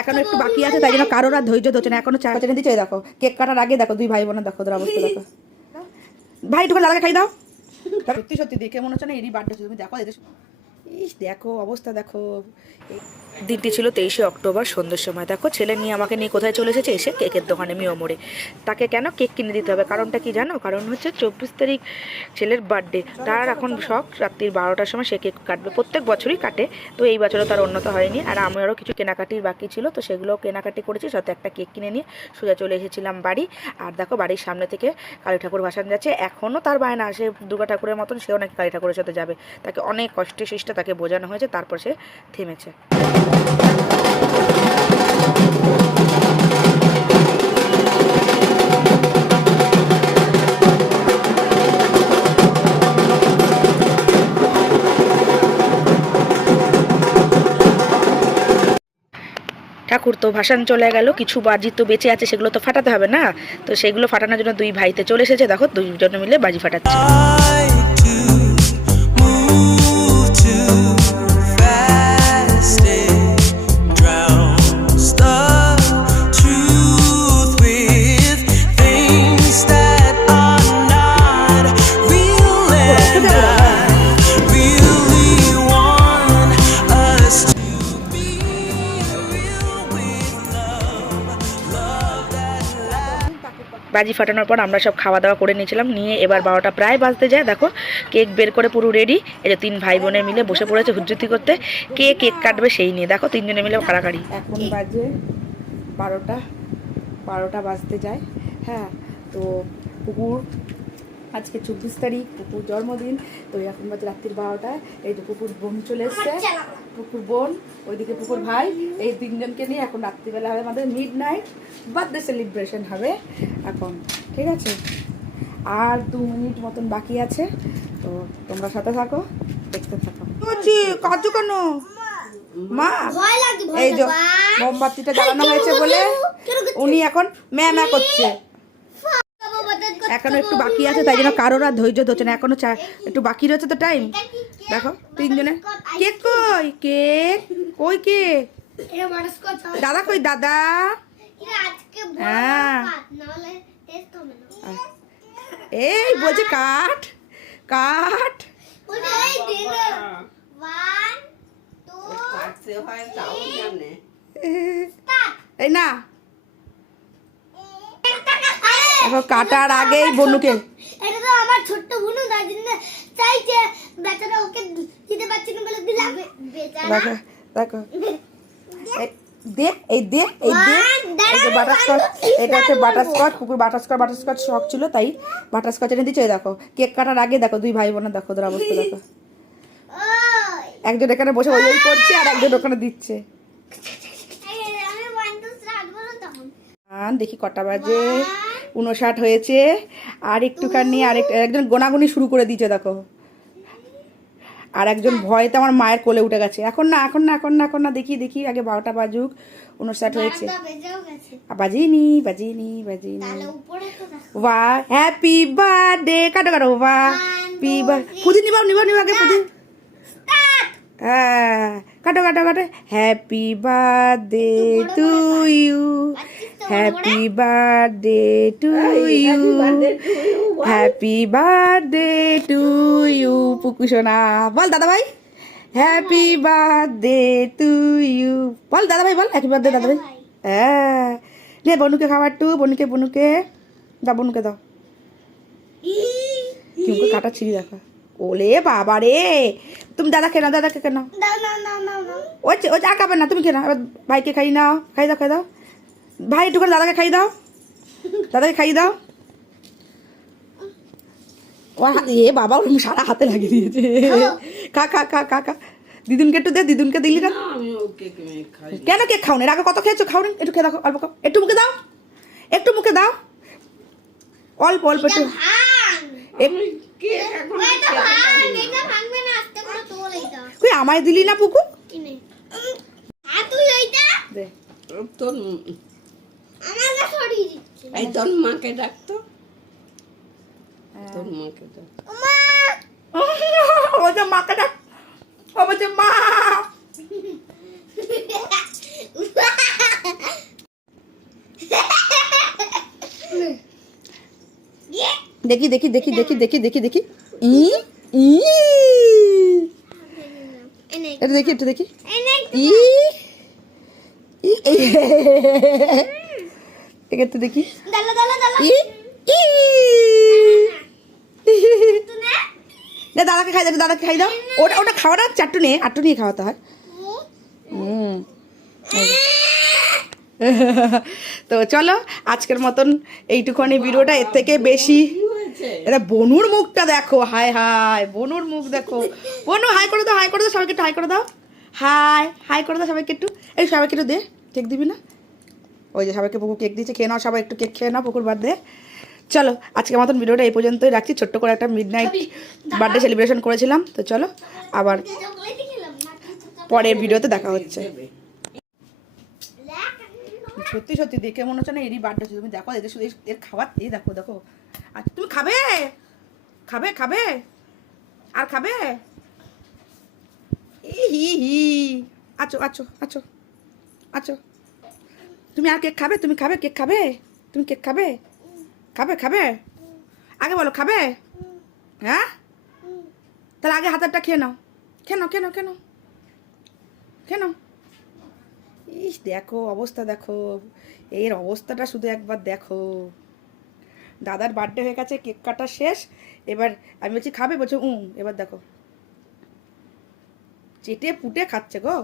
এখনো একটু বাকি আছে, তাই জন্য কারোর আর ধৈর্য ধরছে না। এখনো চা চেনে দিচ্ছে। দেখো কেক কাটার আগে দেখো দুই ভাই বোনের দেখো ওদের অবস্থা দেখো। ভাই একটু দাদাকে খাই দাও। সত্যি সত্যি দেখে মনে হচ্ছে না এরই বার্থডে। তুমি দেখো এদের ইস দেখো অবস্থা দেখো। দিনটি ছিল 23শে অক্টোবর সন্ধ্যের সময়। দেখো ছেলে নিয়ে আমাকে নিয়ে কোথায় চলে এসেছে, এসে কেকের দোকানে মিও মোড়ে। তাকে কেন কেক কিনে দিতে হবে, কারণটা কি জানো? কারণ হচ্ছে 24 তারিখ ছেলের বার্থডে। তার এখন শখ রাত্রির 12টার সময় সে কেক কাটবে। প্রত্যেক বছরই কাটে, তো এই বছরও তার উন্নত হয়নি। আর আমারও কিছু কেনাকাটির বাকি ছিল, তো সেগুলো কেনাকাটি করেছি। সাথে একটা কেক কিনে নিয়ে সোজা চলে এসেছিলাম বাড়ি। আর দেখো বাড়ির সামনে থেকে কালী ঠাকুর ভাসান যাচ্ছে। এখনও তার বায়না, সে দুর্গা ঠাকুরের মতন সেও নাকি কালী ঠাকুরের সাথে যাবে। তাকে অনেক কষ্টে শিষ্টে তাকে বোঝানো হয়েছে, তারপর সে থেমেছে। ঠাকুর তো ভাসান চলে গেল, কিছু বাজি তো বেঁচে আছে, সেগুলো তো ফাটাতে হবে না। তো সেগুলো ফাটানোর জন্য দুই ভাইতে চলে এসেছে। দেখো দুইজন মিলে বাজি ফাটাচ্ছে। বাজি ফাটানোর পর আমরা সব খাওয়া দাওয়া করে নিয়েছিলাম, নিয়ে এবার 12টা প্রায় বাজতে যায়। দেখো কেক বের করে পুরো রেডি। এই যে তিন ভাই বোনে মিলে বসে পড়েছে হুজ্জুতি করতে, কে কেক কাটবে সেই নিয়ে। দেখো তিনজনে মিলে কাড়াকাড়ি। এখন বাজে 12টা বাজতে যায়। হ্যাঁ, তো পুকুর আজকে 24 তারিখ, পুকুর জন্মদিন। তো এখন বাজে রাত্রির 12টায়। এই তো পুকুর বোন চলে এসছে, পুকুর বোন, ওইদিকে পুকুর ভাই, এই তিনজনকে নিয়ে এখন রাত্রিবেলা হবে আমাদের মিড নাইট বার্থডে সেলিব্রেশন হবে এখন। ঠিক আছে, আর 2 মিনিট মতন বাকি আছে, তো তোমরা সাথে থাকো, দেখতে থাকো। কাজু কেন মা? এই যে মোমবাতিটা জ্বালানো হয়েছে বলে উনি এখন ম্যা করছে। এখনো একটু বাকি আছে, তাই জন্য কারোর আর ধৈর্য ধরছে না। এখনো একটু বাকি রয়েছে তো টাইম। দেখো তিনজনে কেক কই, কেক কই, কেক দাদা কই, দাদা? হ্যাঁ, এই বলছে কাট কাট। এই না এখন কাটার আগেই বনুকে, এটা তো আমার ছোট্ট বোনু, তাই জন্য চাইছে বেচারা, ওকে দিতে পারছি না বলে দিলাম। দেখো দেখো দে, এই দে, এই দে, এই যে বাটারস্কচ, এটা হচ্ছে বাটারস্কচ। কুকুর বাটারস্কচ শখ ছিল, তাই বাটারস্কচ এনে দিচ্ছে। দেখো কেক কাটার আগে দেখো দুই ভাই বোনের দেখো ওদের অবস্থা দেখো। একজন এখানে বসে ওই করছে, আর একজন ওখানে দিচ্ছে। দেখি কটা বাজে, 59 হয়েছে। আর একটুখানি, একজন গোনাগুনি শুরু করে দিয়েছে দেখো। আর একজন ভয়তে আমার মায়ের কোলে উঠে গেছে। এখন না, দেখি আগে 12টা বাজুক। 59 হয়েছে, বাজিনি। বাহ, হ্যাপি বার্থডে, কাটো বাহ, পুদিন নিবাও আগে পুদিন। হ্যাঁ, কাটো happy birthday to you, happy birthday to you, happy birthday to you. Puku সোনা বল দাদা ভাই, হ্যাপি বার্থডে টু ইউ। বল দাদা ভাই, বল হ্যাপি বার্থডে দাদা ভাই। হ্যাঁ, নে বনুকে খাওয়া একটু, বনুকে দাও, বনুকে দাও। কিমকে কাটা ছিঁড়ি দেখো। ওলে বাবা রে, তুমি দাদাকে কেন? ওই চা খাবে না, তুমি কেনা। এবার ভাইকে খাই দাও। ভাই একটু করে দাদাকে খাই দাও। ও এ বাবা, সারা হাতে লাগিয়ে দিয়েছে। খা। দিদুনকে একটু দে, দিদুনকে দিলি না কেন? কেক খাও না, আগে কত খেয়েছো? খাও না, একটু খেয়ে দেখো, অল্প খাও, একটু মুখে দাও, অল্প একটু। তুই আমায় দিলি না পুকু? তোর মাকে ডাকতো, মাকে ডাক, মা দেখি দেখি দেখি দেখি দেখি দেখি দেখি ই ই এনে এটা দেখি একটু দেখি এনে ই ই একটু দেখি দালা দালা দালা ই ই তো না না দাদাকে খাই দাও, দাদাকে খাই দাও। ওটা ওটা খাওয়া না, চারটু নিয়ে আটটু নিয়ে খাওয়াতে হয়। তো চলো আজকের মতন এইটুখানি ভিডিওটা, এর থেকে বেশি। এটা বনুর মুখটা দেখো, হাই হাই বনুর মুখ দেখো। বনু হাই করে দাও, হাই করে দাও সবাইকে, একটু হাই করে দাও, হাই হাই করে দাও সবাইকে একটু। এই সবাইকে একটু দে, কেক দিবি না? ওই যে সবাইকে পুকুর কেক দিয়েছে, খেয়ে নাও সবাই, একটু কেক খেয়ে নাও পুকুর বার্থডে। চলো আজকের মতন ভিডিওটা এই পর্যন্তই রাখছি। ছোট্ট করে একটা মিডনাইট বার্থডে সেলিব্রেশন করেছিলাম। তো চলো আবার চকলেট খেলাম না পরের ভিডিওতে দেখা হচ্ছে। সত্যি সত্যি দেখে মনে হচ্ছে না এরই বার্থডে হচ্ছে। তুমি দেখো এদের শুধু এর খাবার, এই দেখো দেখো। আর তুমি খাবে খাবে খাবে আর খাবে? ই হি হি, আছো আছো আছো আছো। তুমি আর কেক খাবে? তুমি খাবে কেক খাবে? তুমি কেক খাবে? খাবে খাবে? আগে বলো খাবে? হ্যাঁ তাহলে আগে হাতেরটা খেয়ে নাও, খেয়ে নাও, খেয়ে নাও, খেয়ে নাও, খেয়ে নাও। ইস দেখো অবস্থা দেখো, এর অবস্থাটা শুধু একবার দেখো। দাদার বার্থডে হয়ে গেছে, কেক কাটা শেষ। এবার আমি বলছি খাবে, বলছে এবার দেখো চেটে পুটে খাচ্ছে গো।